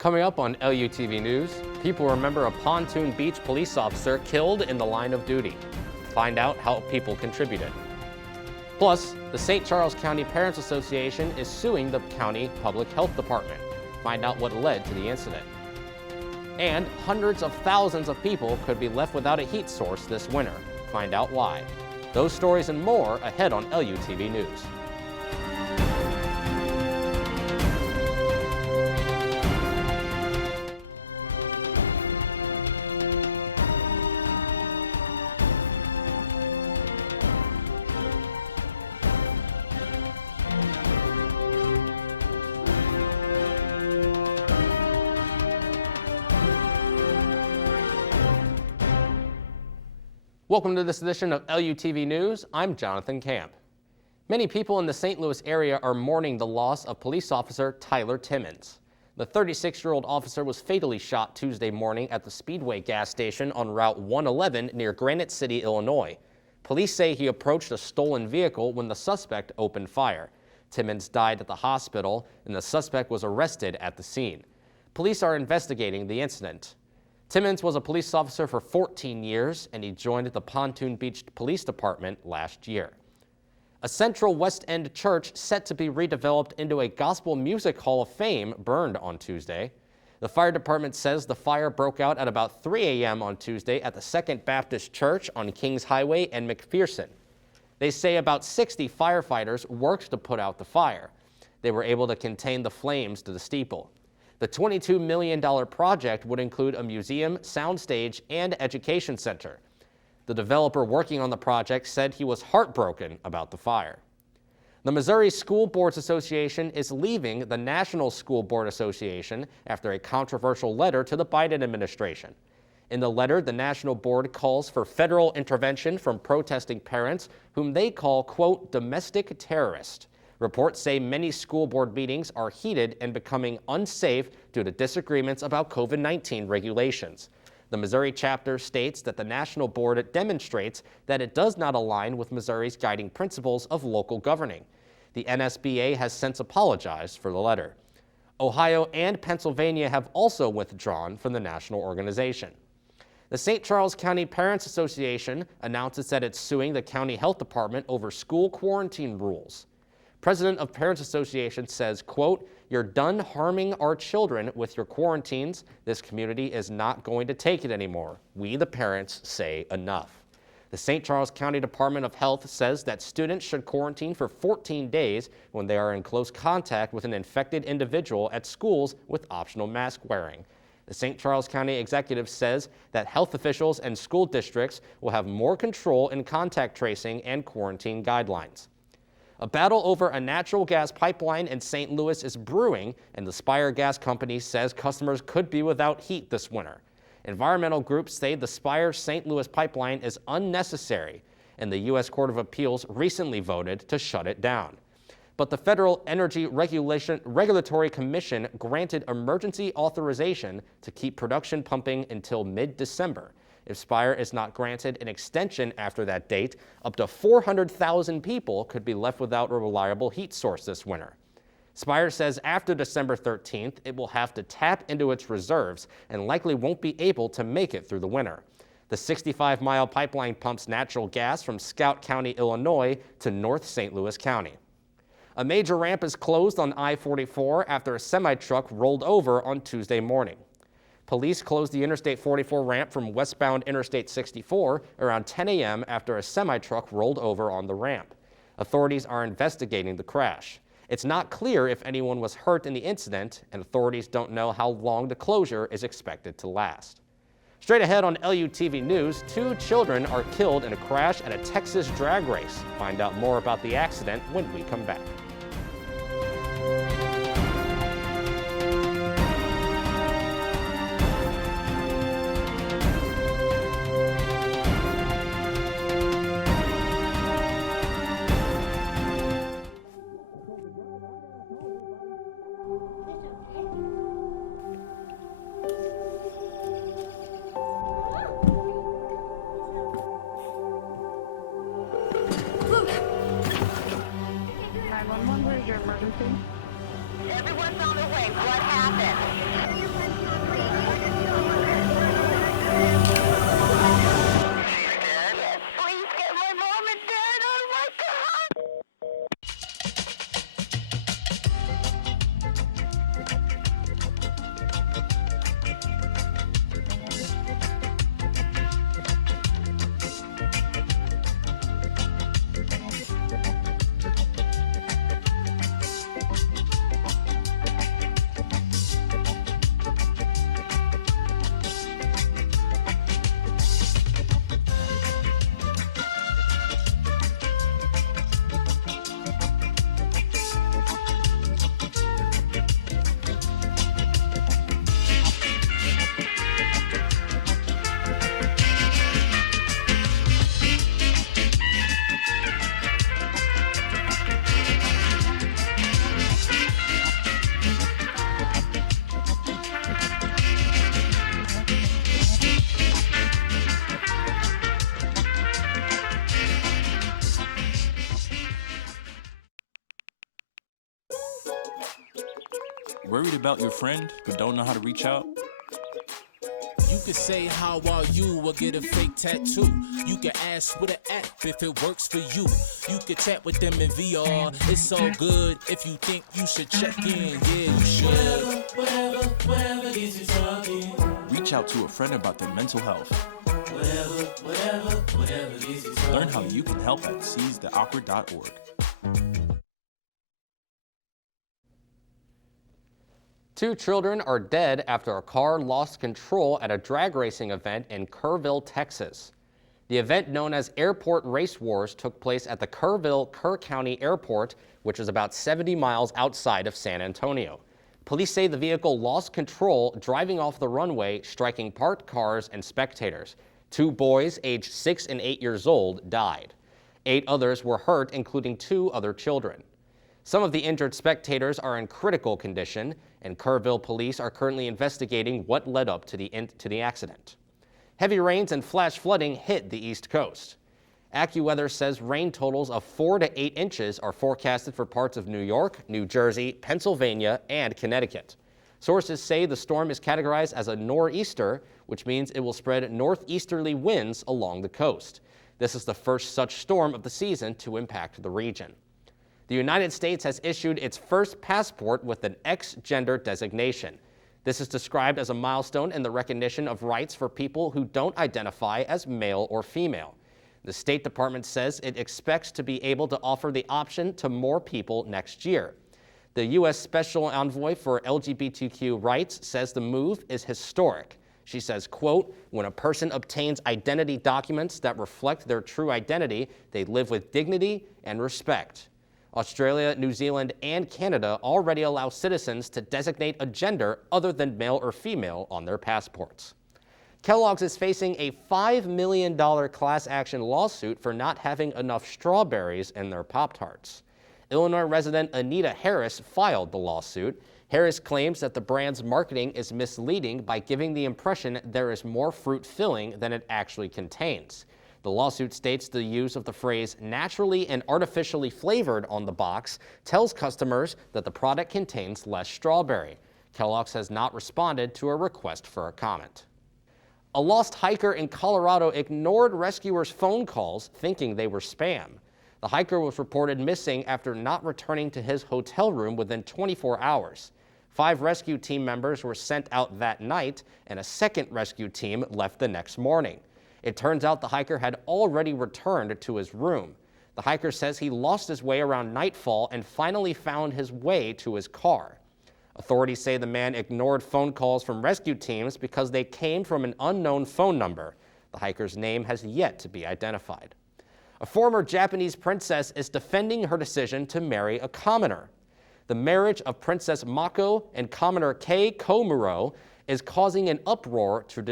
Coming up on LUTV News, people remember a Pontoon Beach police officer killed in the line of duty. Find out how people contributed. Plus, the St. Charles County Parents Association is suing the county public health department. Find out what led to the incident. And hundreds of thousands of people could be left without a heat source this winter. Find out why. Those stories and more ahead on LUTV News. Welcome to this edition of LUTV News. I'm Jonathan Camp. Many people in the St. Louis area are mourning the loss of police officer Tyler Timmons. The 36-year-old officer was fatally shot Tuesday morning at the Speedway gas station on Route 111 near Granite City, Illinois. Police say he approached a stolen vehicle when the suspect opened fire. Timmons died at the hospital, and the suspect was arrested at the scene. Police are investigating the incident. Timmons was a police officer for 14 years, and he joined the Pontoon Beach Police Department last year. A Central West End church set to be redeveloped into a gospel music hall of fame burned on Tuesday. The fire department says the fire broke out at about 3 a.m. on Tuesday at the Second Baptist Church on Kings Highway and McPherson. They say about 60 firefighters worked to put out the fire. They were able to contain the flames to the steeple. The $22 million project would include a museum, soundstage, and education center. The developer working on the project said he was heartbroken about the fire. The Missouri School Boards Association is leaving the National School Board Association after a controversial letter to the Biden administration. In the letter, the National Board calls for federal intervention from protesting parents whom they call, quote, domestic terrorists. Reports say many school board meetings are heated and becoming unsafe due to disagreements about COVID-19 regulations. The Missouri chapter states that the National Board demonstrates that it does not align with Missouri's guiding principles of local governing. The NSBA has since apologized for the letter. Ohio and Pennsylvania have also withdrawn from the national organization. The St. Charles County Parents Association announces that it's suing the county health department over school quarantine rules. President of Parents Association says, quote, "You're done harming our children with your quarantines. This community is not going to take it anymore. We, the parents, say enough." The St. Charles County Department of Health says that students should quarantine for 14 days when they are in close contact with an infected individual at schools with optional mask wearing. The St. Charles County executive says that health officials and school districts will have more control in contact tracing and quarantine guidelines. A battle over a natural gas pipeline in St. Louis is brewing, and the Spire Gas Company says customers could be without heat this winter. Environmental groups say the Spire St. Louis pipeline is unnecessary, and the U.S. Court of Appeals recently voted to shut it down. But the Federal Energy Regulatory Commission granted emergency authorization to keep production pumping until mid-December. If Spire is not granted an extension after that date, up to 400,000 people could be left without a reliable heat source this winter. Spire says after December 13th, it will have to tap into its reserves and likely won't be able to make it through the winter. The 65-mile pipeline pumps natural gas from Scott County, Illinois to North St. Louis County. A major ramp is closed on I-44 after a semi-truck rolled over on Tuesday morning. Police closed the Interstate 44 ramp from westbound Interstate 64 around 10 a.m. after a semi-truck rolled over on the ramp. Authorities are investigating the crash. It's not clear if anyone was hurt in the incident, and authorities don't know how long the closure is expected to last. Straight ahead on LUTV News, 2 children are killed in a crash at a Texas drag race. Find out more about the accident when we come back. Worried about your friend but don't know how to reach out? You can say how are you or get a fake tattoo. You can ask with an app if it works for you. You can chat with them in VR. It's all good if you think you should check in. Yeah, you should. Whatever gets you talking. Reach out to a friend about their mental health. Whatever gets you talking. Learn how you can help at seizetheawkward.org. 2 children are dead after a car lost control at a drag racing event in Kerrville, Texas. The event, known as Airport Race Wars, took place at the Kerrville Kerr County Airport, which is about 70 miles outside of San Antonio. Police say the vehicle lost control, driving off the runway, striking parked cars and spectators. 2 boys, aged 6 and 8 years old, died. 8 others were hurt, including 2 other children. Some of the injured spectators are in critical condition, and Kerrville police are currently investigating what led up to the accident. Heavy rains and flash flooding hit the East Coast. AccuWeather says rain totals of 4 to 8 inches are forecasted for parts of New York, New Jersey, Pennsylvania, and Connecticut. Sources say the storm is categorized as a nor'easter, which means it will spread northeasterly winds along the coast. This is the first such storm of the season to impact the region. The United States has issued its first passport with an X-gender designation. This is described as a milestone in the recognition of rights for people who don't identify as male or female. The State Department says it expects to be able to offer the option to more people next year. The U.S. Special Envoy for LGBTQ rights says the move is historic. She says, quote, "When a person obtains identity documents that reflect their true identity, they live with dignity and respect." Australia, New Zealand, and Canada already allow citizens to designate a gender other than male or female on their passports. Kellogg's is facing a $5 million class action lawsuit for not having enough strawberries in their Pop-Tarts. Illinois resident Anita Harris filed the lawsuit. Harris claims that the brand's marketing is misleading by giving the impression there is more fruit filling than it actually contains. The lawsuit states the use of the phrase naturally and artificially flavored on the box tells customers that the product contains less strawberry. Kellogg's has not responded to a request for a comment. A lost hiker in Colorado ignored rescuers' phone calls thinking they were spam. The hiker was reported missing after not returning to his hotel room within 24 hours. 5 rescue team members were sent out that night, and a second rescue team left the next morning. It turns out the hiker had already returned to his room. The hiker says he lost his way around nightfall and finally found his way to his car. Authorities say the man ignored phone calls from rescue teams because they came from an unknown phone number. The hiker's name has yet to be identified. A former Japanese princess is defending her decision to marry a commoner. The marriage of Princess Mako and commoner Kei Komuro is causing an uproar to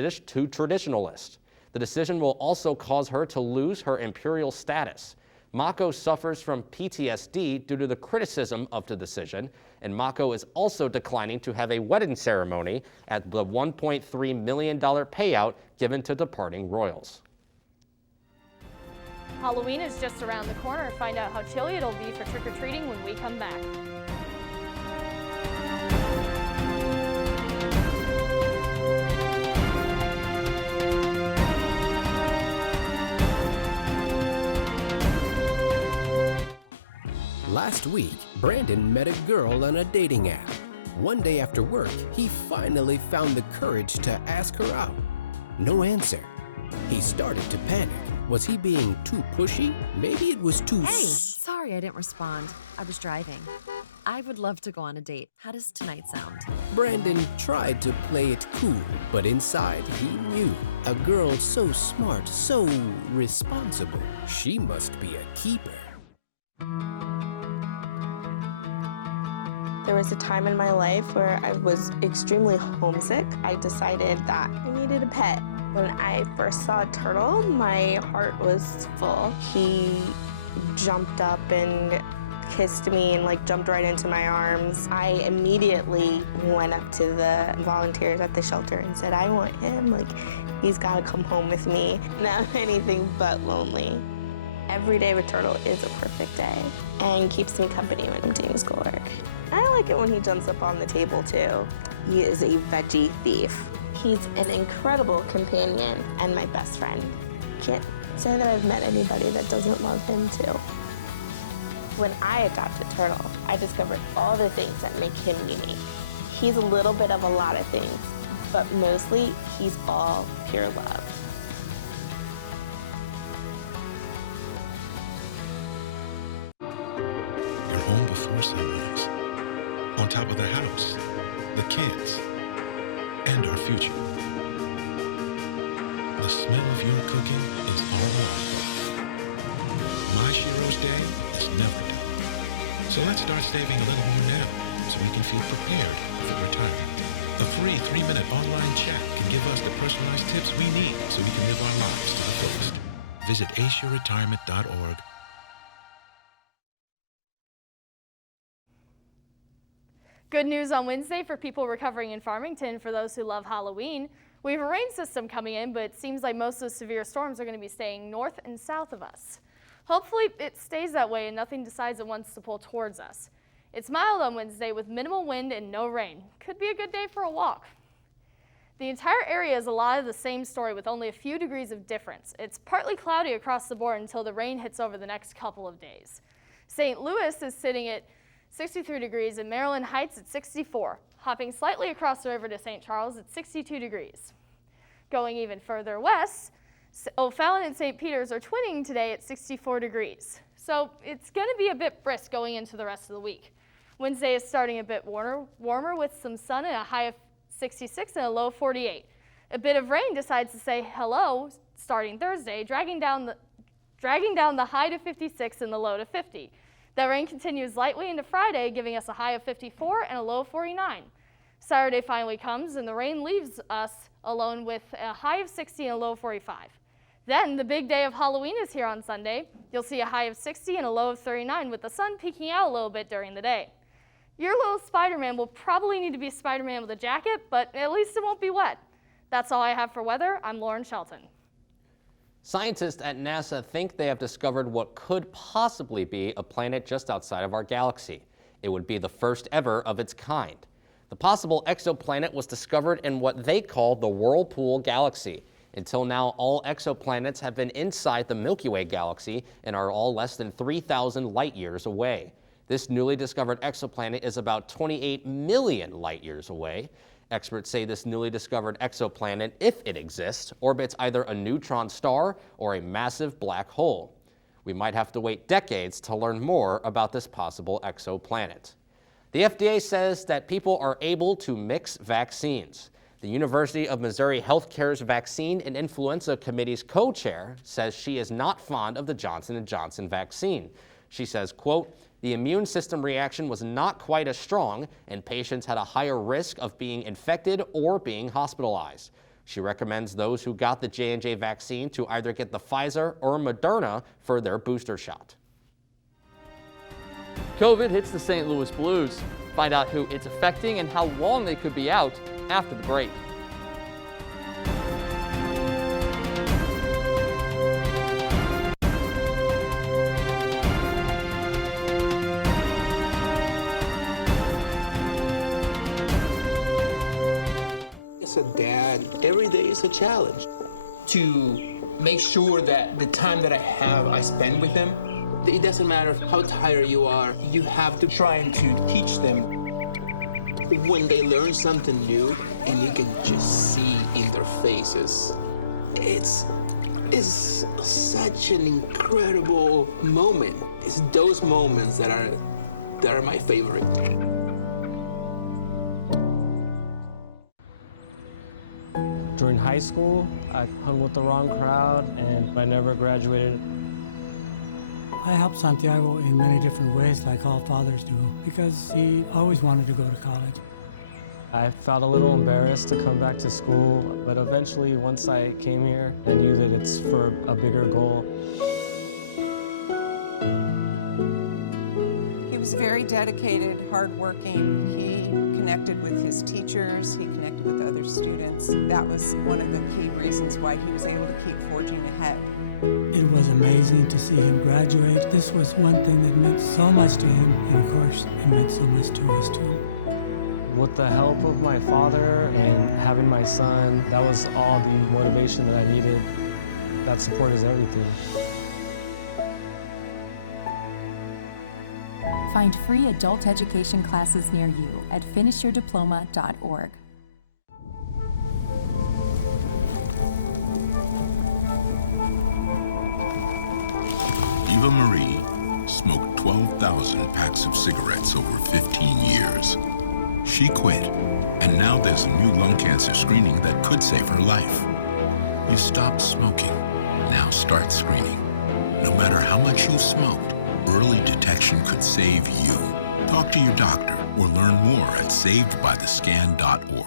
traditionalists. The decision will also cause her to lose her imperial status. Mako suffers from PTSD due to the criticism of the decision, and Mako is also declining to have a wedding ceremony at the $1.3 million payout given to departing royals. Halloween is just around the corner. Find out how chilly it'll be for trick-or-treating when we come back. Last week, Brandon met a girl on a dating app. One day after work, he finally found the courage to ask her out. No answer. He started to panic. Was he being too pushy? Maybe it was too... Hey, sorry I didn't respond. I was driving. I would love to go on a date. How does tonight sound? Brandon tried to play it cool, but inside he knew a girl so smart, so responsible. She must be a keeper. There was a time in my life where I was extremely homesick. I decided that I needed a pet. When I first saw a turtle, my heart was full. He jumped up and kissed me and jumped right into my arms. I immediately went up to the volunteers at the shelter and said, I want him, he's gotta come home with me. Now anything but lonely. Every day with Turtle is a perfect day and keeps me company when I'm doing schoolwork. I like it when he jumps up on the table too. He is a veggie thief. He's an incredible companion and my best friend. Can't say that I've met anybody that doesn't love him too. When I adopted Turtle, I discovered all the things that make him unique. He's a little bit of a lot of things, but mostly he's all pure love. You're home before sunrise, on top of the house, the kids, and our future. The smell of your cooking is our life. My Shiro's day is never done. So let's start saving a little more now so we can feel prepared for retirement. A free 3-minute online chat can give us the personalized tips we need so we can live our lives to the fullest. Visit aceyourretirement.org. Good news on Wednesday for people recovering in Farmington for those who love Halloween. We have a rain system coming in, but it seems like most of the severe storms are going to be staying north and south of us. Hopefully it stays that way and nothing decides it wants to pull towards us. It's mild on Wednesday with minimal wind and no rain. Could be a good day for a walk. The entire area is a lot of the same story with only a few degrees of difference. It's partly cloudy across the board until the rain hits over the next couple of days. St. Louis is sitting at 63 degrees and Maryland Heights at 64, hopping slightly across the river to St. Charles at 62 degrees. Going even further west, O'Fallon and St. Peter's are twinning today at 64 degrees. So it's going to be a bit brisk going into the rest of the week. Wednesday is starting a bit warmer with some sun and a high of 66 and a low of 48. A bit of rain decides to say hello starting Thursday, dragging down the high to 56 and the low to 50. That rain continues lightly into Friday, giving us a high of 54 and a low of 49. Saturday finally comes, and the rain leaves us alone with a high of 60 and a low of 45. Then, the big day of Halloween is here on Sunday. You'll see a high of 60 and a low of 39, with the sun peeking out a little bit during the day. Your little Spider-Man will probably need to be Spider-Man with a jacket, but at least it won't be wet. That's all I have for weather. I'm Lauren Shelton. Scientists at NASA think they have discovered what could possibly be a planet just outside of our galaxy. It would be the first ever of its kind. The possible exoplanet was discovered in what they call the Whirlpool Galaxy. Until now, all exoplanets have been inside the Milky Way galaxy and are all less than 3,000 light years away. This newly discovered exoplanet is about 28 million light years away. Experts say this newly discovered exoplanet, if it exists, orbits either a neutron star or a massive black hole. We might have to wait decades to learn more about this possible exoplanet. The FDA says that people are able to mix vaccines. The University of Missouri Healthcare's Vaccine and Influenza Committee's co-chair says she is not fond of the Johnson & Johnson vaccine. She says, quote, "The immune system reaction was not quite as strong, and patients had a higher risk of being infected or being hospitalized." She recommends those who got the J&J vaccine to either get the Pfizer or Moderna for their booster shot. COVID hits the St. Louis Blues. Find out who it's affecting and how long they could be out after the break. As a dad, every day is a challenge. To make sure that the time that I have, I spend with them. It doesn't matter how tired you are, you have to try to teach them. When they learn something new, and you can just see in their faces, it's such an incredible moment. It's those moments that are my favorite. During high school, I hung with the wrong crowd and I never graduated. I helped Santiago in many different ways, like all fathers do, because he always wanted to go to college. I felt a little embarrassed to come back to school, but eventually, once I came here, I knew that it's for a bigger goal. He was very dedicated, hardworking. He connected with his teachers, he connected with other students. That was one of the key reasons why he was able to keep forging ahead. It was amazing to see him graduate. This was one thing that meant so much to him, and of course, it meant so much to us too. With the help of my father and having my son, that was all the motivation that I needed. That support is everything. Find free adult education classes near you at finishyourdiploma.org. Eva Marie smoked 12,000 packs of cigarettes over 15 years. She quit, and now there's a new lung cancer screening that could save her life. You stopped smoking, now start screening. No matter how much you smoked, early detection could save you. Talk to your doctor or learn more at savedbythescan.org.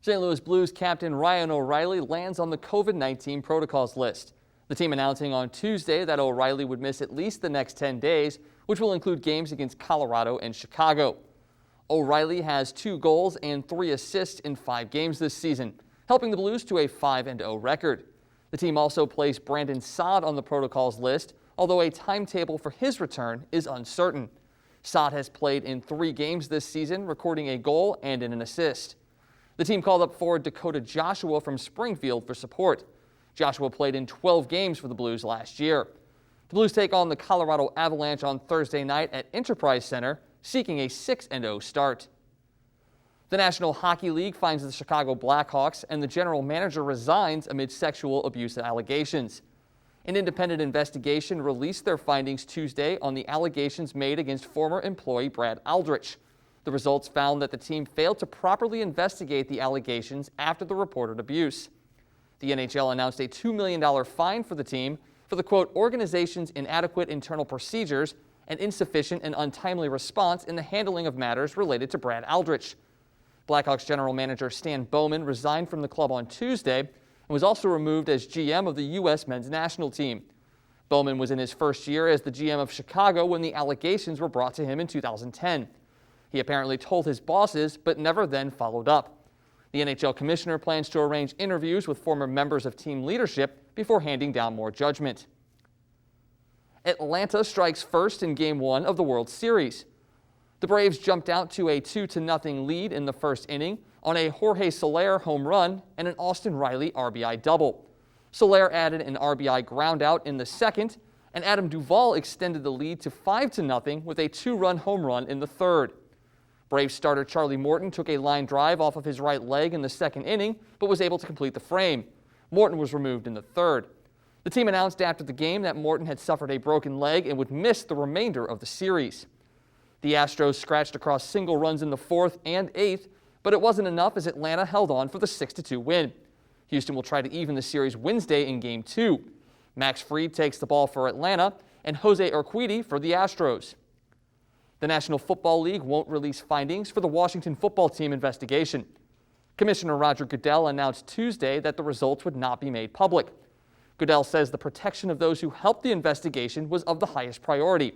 St. Louis Blues captain Ryan O'Reilly lands on the COVID-19 protocols list. The team announcing on Tuesday that O'Reilly would miss at least the next 10 days, which will include games against Colorado and Chicago. O'Reilly has 2 goals and 3 assists in 5 games this season, helping the Blues to a 5-0 record. The team also placed Brandon Saad on the protocols list, although a timetable for his return is uncertain. Saad has played in 3 games this season, recording a goal and an assist. The team called up forward Dakota Joshua from Springfield for support. Joshua played in 12 games for the Blues last year. The Blues take on the Colorado Avalanche on Thursday night at Enterprise Center, seeking a 6-0 start. The National Hockey League finds the Chicago Blackhawks, and the general manager resigns amid sexual abuse allegations. An independent investigation released their findings Tuesday on the allegations made against former employee Brad Aldrich. The results found that the team failed to properly investigate the allegations after the reported abuse. The NHL announced a $2 million fine for the team for the, quote, organization's inadequate internal procedures and insufficient and untimely response in the handling of matters related to Brad Aldrich. Blackhawks general manager Stan Bowman resigned from the club on Tuesday and was also removed as GM of the U.S. men's national team. Bowman was in his first year as the GM of Chicago when the allegations were brought to him in 2010. He apparently told his bosses, but never then followed up. The NHL commissioner plans to arrange interviews with former members of team leadership before handing down more judgment. Atlanta strikes first in Game 1 of the World Series. The Braves jumped out to a 2-0 lead in the first inning on a Jorge Soler home run and an Austin Riley RBI double. Soler added an RBI groundout in the second, and Adam Duvall extended the lead to 5-0 with a 2-run home run in the third. Braves starter Charlie Morton took a line drive off of his right leg in the second inning, but was able to complete the frame. Morton was removed in the third. The team announced after the game that Morton had suffered a broken leg and would miss the remainder of the series. The Astros scratched across single runs in the 4th and 8th, but it wasn't enough as Atlanta held on for the 6-2 win. Houston will try to even the series Wednesday in Game 2. Max Fried takes the ball for Atlanta and Jose Urquidy for the Astros. The National Football League won't release findings for the Washington football team investigation. Commissioner Roger Goodell announced Tuesday that the results would not be made public. Goodell says the protection of those who helped the investigation was of the highest priority.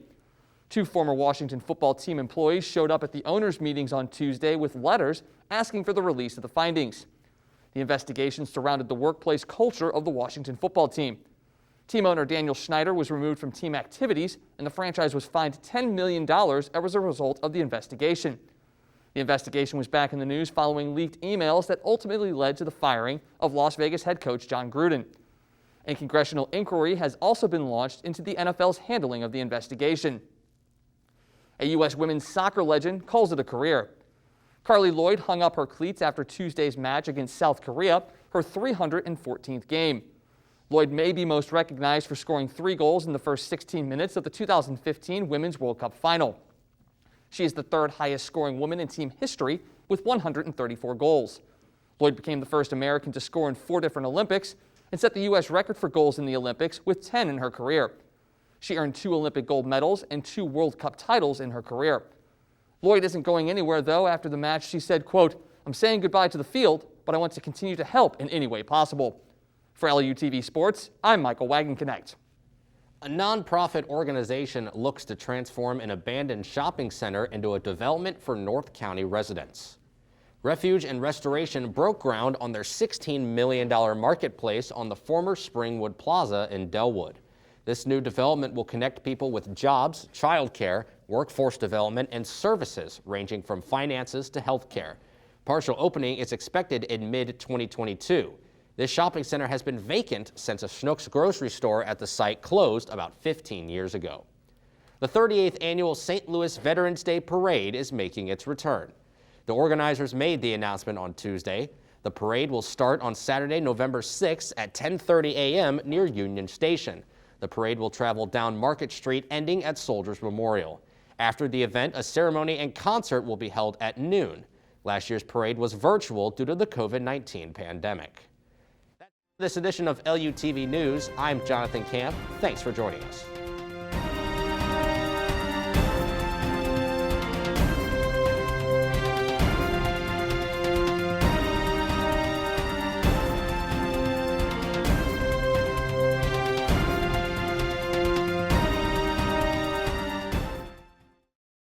2 former Washington football team employees showed up at the owners' meetings on Tuesday with letters asking for the release of the findings. The investigation surrounded the workplace culture of the Washington football team. Team owner Daniel Schneider was removed from team activities, and the franchise was fined $10 million as a result of the investigation. The investigation was back in the news following leaked emails that ultimately led to the firing of Las Vegas head coach John Gruden. A congressional inquiry has also been launched into the NFL's handling of the investigation. A U.S. women's soccer legend calls it a career. Carly Lloyd hung up her cleats after Tuesday's match against South Korea, her 314th game. Lloyd may be most recognized for scoring 3 goals in the first 16 minutes of the 2015 Women's World Cup final. She is the 3rd highest scoring woman in team history with 134 goals. Lloyd became the first American to score in 4 different Olympics and set the U.S. record for goals in the Olympics with 10 in her career. She earned 2 Olympic gold medals and 2 World Cup titles in her career. Lloyd isn't going anywhere, though. After the match, she said, quote, "I'm saying goodbye to the field, but I want to continue to help in any way possible." For LUTV Sports, I'm Michael Wagenknecht. A nonprofit organization looks to transform an abandoned shopping center into a development for North County residents. Refuge and Restoration broke ground on their $16 million marketplace on the former Springwood Plaza in Delwood. This new development will connect people with jobs, childcare, workforce development, and services ranging from finances to healthcare. Partial opening is expected in mid-2022. This shopping center has been vacant since a Schnucks grocery store at the site closed about 15 years ago. The 38th annual St. Louis Veterans Day Parade is making its return. The organizers made the announcement on Tuesday. The parade will start on Saturday, November 6th at 10:30 a.m. near Union Station. The parade will travel down Market Street, ending at Soldiers Memorial. After the event, a ceremony and concert will be held at noon. Last year's parade was virtual due to the COVID-19 pandemic. That's this edition of LUTV News. I'm Jonathan Camp. Thanks for joining us.